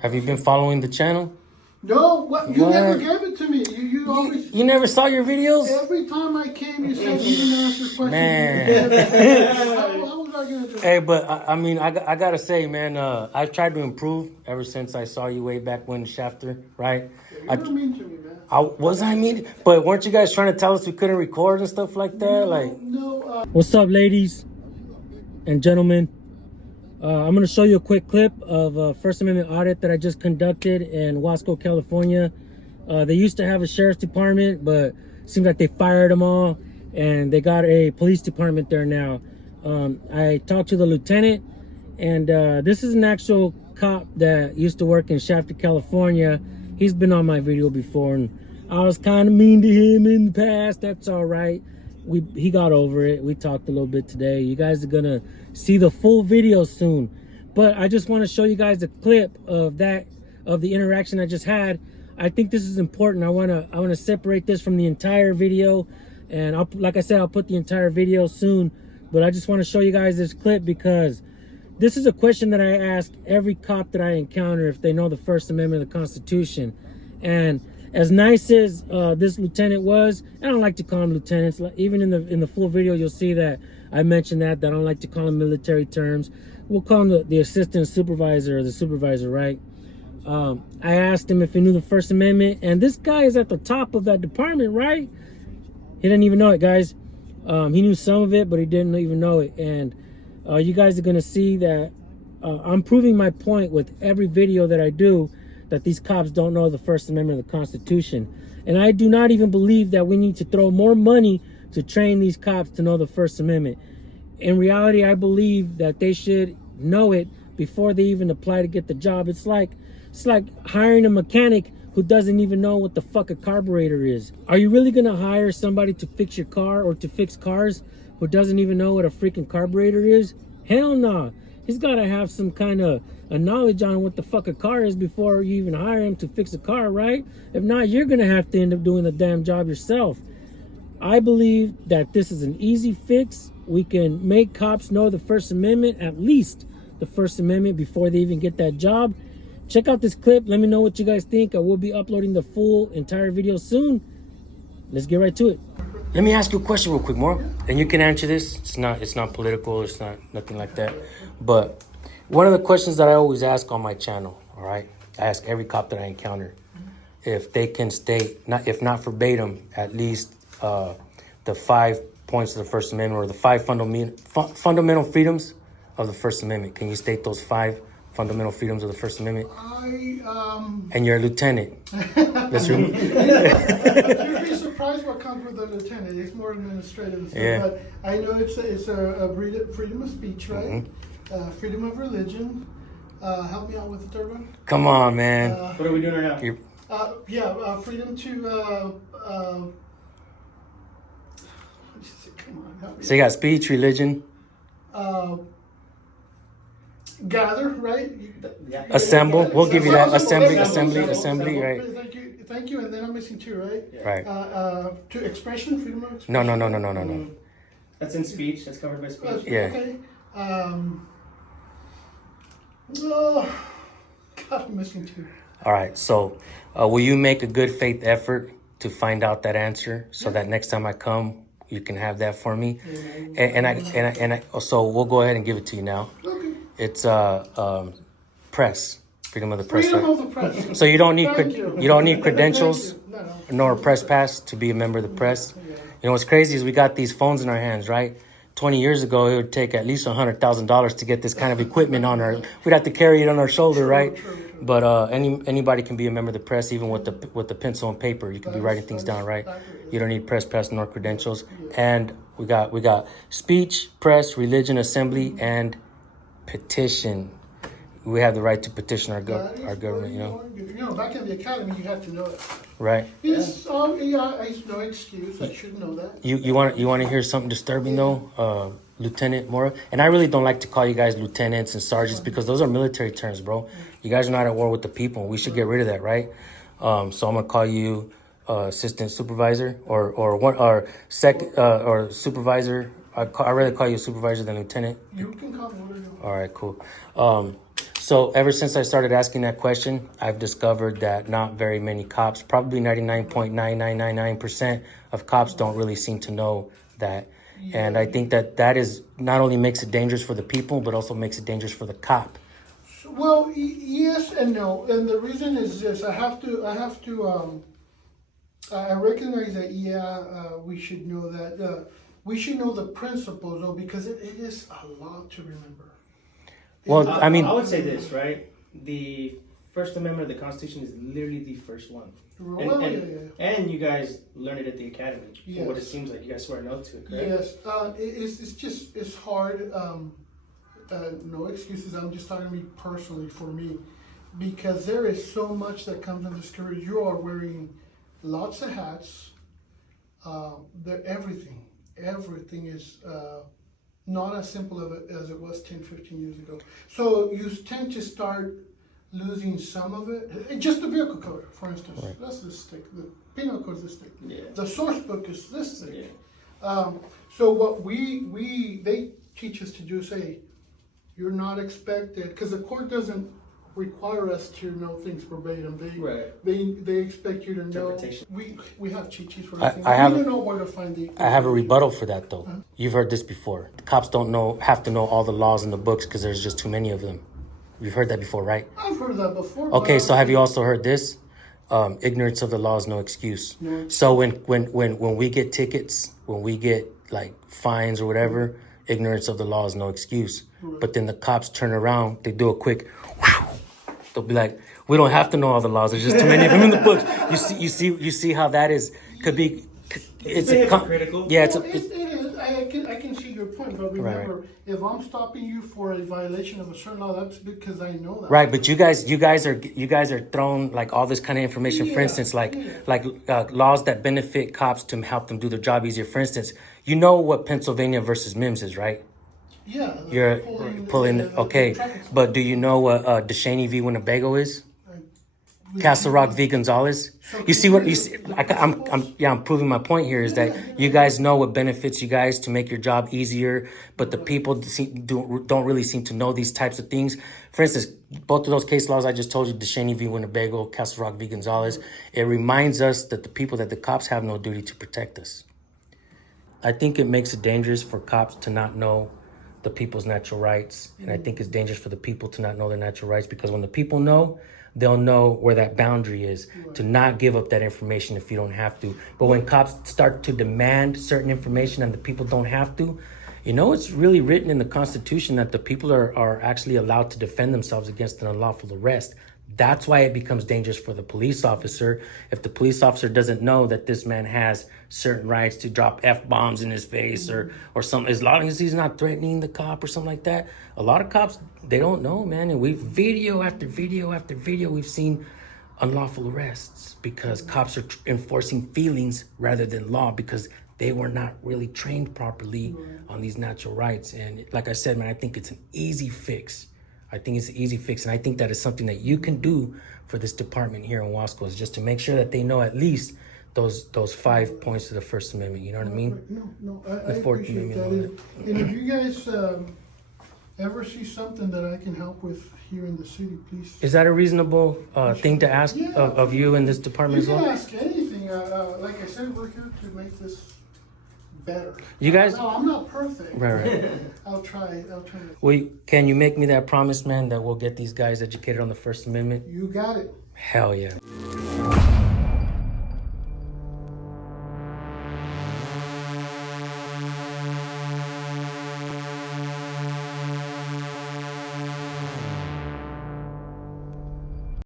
Have you been following the channel? No, what? You never gave it to me. You always. You never saw your videos? Every time I came, you said you didn't answer questions. Man. How was I gonna do? Hey, but I mean, I gotta say, man, I've tried to improve ever since I saw you way back when Shafter, right? You were mean to me, man. I mean? But weren't you guys trying to tell us we couldn't record and stuff like that? No. What's up, ladies and gentlemen? I'm going to show you a quick clip of a First Amendment audit that I just conducted in Wasco, California. They used to have a sheriff's department, but it seems like they fired them all, and they got a police department there now. I talked to the lieutenant, and this is an actual cop that used to work in Shafter, California. He's been on my video before, and I was kind of mean to him in the past. That's all right. He got over it. We talked a little bit today. You guys are gonna see the full video soon, but I just want to show you guys a clip of the interaction I just had. I think this is important. I want to separate this from the entire video, and like I said, I'll put the entire video soon, but I just want to show you guys this clip because this is a question that I ask every cop that I encounter if they know the First Amendment of the Constitution. And as nice as this lieutenant was, I don't like to call him lieutenants. Even in the full video, you'll see that I mentioned that I don't like to call him military terms. We'll call him the assistant supervisor or the supervisor, right? I asked him if he knew the First Amendment, and this guy is at the top of that department, right? He didn't even know it, guys. He knew some of it, but he didn't even know it. And you guys are gonna see that I'm proving my point with every video that I do, that these cops don't know the First Amendment of the Constitution. And I do not even believe that we need to throw more money to train these cops to know the First Amendment. In reality, I believe that they should know it before they even apply to get the job. It's like hiring a mechanic who doesn't even know what the fuck a carburetor is. Are you really gonna hire somebody to fix your car or to fix cars who doesn't even know what a freaking carburetor is? Hell no. He's gotta have some kind of a knowledge on what the fuck a car is before you even hire him to fix a car, right? If not, you're gonna have to end up doing the damn job yourself. I believe that this is an easy fix. We can make cops know the First Amendment, at least the First Amendment, before they even get that job. Check out this clip. Let me know what you guys think. I will be uploading the full entire video soon. Let's get right to it. Let me ask you a question real quick, more, and you can answer this. It's not political. It's not nothing like that. But one of the questions that I always ask on my channel, all right, I ask every cop that I encounter if they can state, if not verbatim, at least the 5 points of the First Amendment or the 5 fundamental freedoms of the First Amendment. Can you state those 5 fundamental freedoms of the First Amendment? And you're a lieutenant. Let's You'd be surprised what comes with a lieutenant. It's more administrative. Yeah. But I know it's a freedom of speech, right? Mm-hmm. Freedom of religion. Help me out with the third one. Come on, man. What are we doing right now? Freedom to. Come on, help me. So you got speech, religion. Gather, right? Yeah. Assemble. We'll give you that. Assembly, Assemble. right? Thank you. And then I'm missing 2, right? Yeah. Right. To expression, freedom of expression. No. That's in speech. That's covered by speech. Yeah. Okay. Oh, God, I'm missing 2. All right. So, will you make a good faith effort to find out that answer so that next time I come, you can have that for me? Yeah. And I so we'll go ahead and give it to you now. Okay. It's press, freedom of the press. Freedom of the press. So you don't need you don't need credentials No. nor a press pass to be a member of the press. Yeah. You know what's crazy is we got these phones in our hands, right? 20 years ago, it would take at least $100,000 to get this kind of equipment on our. We'd have to carry it on our shoulder, right? True. But anybody can be a member of the press, even with the pencil and paper. You can be writing things down, right? You don't need press pass nor credentials. And we got speech, press, religion, assembly, and petition. We have the right to petition our government, you know. You know, back in the academy, you had to know it. Right. It's no excuse. I should know that. You want to hear something disturbing though, Lieutenant Mora? And I really don't like to call you guys lieutenants and sergeants because those are military terms, bro. You guys are not at war with the people. We should get rid of that, right? So I'm gonna call you assistant supervisor or supervisor. I'd rather call you a supervisor than lieutenant. You can call me whatever you want. All right, cool. So ever since I started asking that question, I've discovered that not very many cops, probably 99.9999% of cops don't really seem to know that. And I think that is not only makes it dangerous for the people, but also makes it dangerous for the cop. Well, yes and no. And the reason is this: I recognize that. We should know that. We should know the principles, though, because it is a lot to remember. Well, I mean, I would say this, right? The First Amendment of the Constitution is literally the first one. And you guys learned it at the academy. Yes. What it seems like, you guys swear an oath to it, correct? Yes. It's hard. No excuses. I'm just talking to me personally, for me, because there is so much that comes in this career. You are wearing lots of hats. Everything is not as simple as it was 10, 15 years ago. So you tend to start losing some of it. Just the vehicle code, for instance. Right. That's this thick. The penal code is this thick. Yeah. The source book is this thick. Yeah. So what they teach us to do is say, you're not expected, because the court doesn't require us to know things verbatim. They expect you to know. We have cheat sheets. We don't know where to find the. I have a rebuttal for that though. You've heard this before. The cops don't have to know all the laws in the books because there's just too many of them. You've heard that before, right? I've heard that before. Okay, so have you also heard this? Ignorance of the law is no excuse. No. So when we get tickets, when we get like fines or whatever, ignorance of the law is no excuse. Right. But then the cops turn around, they do a quick, whew, they'll be like, we don't have to know all the laws. There's just too many of them in the books. You see how that is could be. It's hypocritical. Yeah, it is. I can see your point, but remember, if I'm stopping you for a violation of a certain law, that's because I know that. Right, but you guys are throwing like all this kind of information. For instance, like laws that benefit cops to help them do their job easier. For instance, you know what Pennsylvania versus Mims is, right? Yeah. You're pulling. Okay, but do you know what Descheny v. Winnebago is? Castle Rock v. Gonzalez. You see what you see? I'm proving my point here is that you guys know what benefits you guys to make your job easier, but the people don't really seem to know these types of things. For instance, both of those case laws I just told you, Descheny v. Winnebago, Castle Rock v. Gonzalez, it reminds us that the cops have no duty to protect us. I think it makes it dangerous for cops to not know the people's natural rights, and I think it's dangerous for the people to not know their natural rights, because when the people know, they'll know where that boundary is to not give up that information if you don't have to. But when cops start to demand certain information and the people don't have to, it's really written in the Constitution that the people are actually allowed to defend themselves against an unlawful arrest. That's why it becomes dangerous for the police officer. If the police officer doesn't know that this man has certain rights to drop F-bombs in his face or something, as long as he's not threatening the cop or something like that, a lot of cops, they don't know, man. And video after video after video, we've seen unlawful arrests because cops are enforcing feelings rather than law because they were not really trained properly on these natural rights. And like I said, man, I think it's an easy fix. And I think that is something that you can do for this department here in Wasco, is just to make sure that they know at least those 5 points to the First Amendment. You know what I mean? No, I appreciate that. And if you guys ever see something that I can help with here in the city, please. Is that a reasonable thing to ask of you in this department as well? You can ask anything. Like I said, we're here to make this better. You guys? No, I'm not perfect. Right. I'll try. Well, can you make me that promise, man, that we'll get these guys educated on the First Amendment? You got it. Hell yeah.